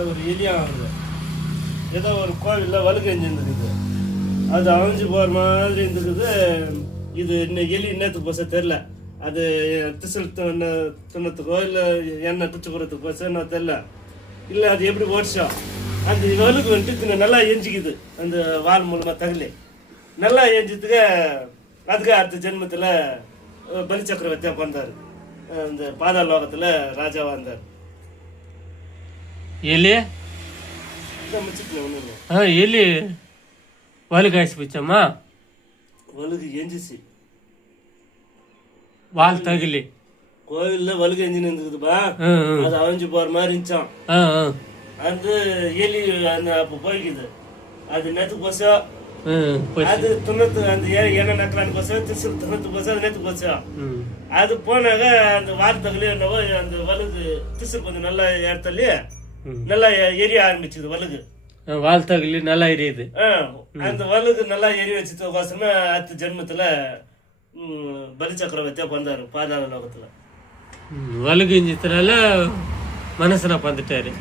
பக்கத்தில் ஒரு எலியாகுது. ஏதோ ஒரு கோவிலில் வழுக்கு எஞ்சிருந்துக்குது. அது அழிஞ்சு போகிற மாதிரி இருந்துக்குது. இது இன்னும் எலி என்னத்துக்கு போச தெரில. அது திசல் தின்னத்துக்கோ இல்லை எண்ணெய் பிச்சு போகிறதுக்கு போசோ என்ன தெரில. இல்லை அது எப்படி ஓடிச்சோ அந்த வழுக்கு வந்துட்டு நல்லா எஞ்சிக்குது. அந்த வால் மூலமாக தகலி நல்லா எஞ்சதுக்கு அதுக்கு அடுத்த ஜென்மத்தில் பலி சக்கரவர்த்தியாக பிறந்தார். இந்த பாதாள லோகத்தில் ராஜாவாக இருந்தார். எலி ஒன்றும் எலி வலு காய்ச்சி போச்சம்மா. வழுகு எஞ்சிச்சு. வால் தகிலி கோவில்ல வழுகு எஞ்சின்னு இருந்துக்குதுப்பா. அது அழிஞ்சு போற மாதிரி இருந்துச்சான். அந்த எலி அந்த அப்ப போய்க்குது. அது நேற்றுக்கு போச்சா அது துண்ணத்து அந்த எண்ணெய் நக்கலான்னு போச்சா திருச்சி துண்ணத்து போச்சா அது நேற்று போச்சா. அது போனாக்க அந்த வால் தகலி என்னவோ அந்த வழுகு திசு கொஞ்சம் நல்லா இடத்தள்ளி நல்லா எரிய ஆரம்பிச்சுது. வழுகு வால் தகிலி நல்லா எரியுது. அந்த வழுகு நல்லா எரி வச்சதுக்கோசரமே அடுத்த ஜென்மத்துல பலி சக்கரவர்த்தியா பிறந்தாரு பாதாள லோகத்துல. வழுகு இஞ்சத்தினால மனசனா வந்துட்டாரு.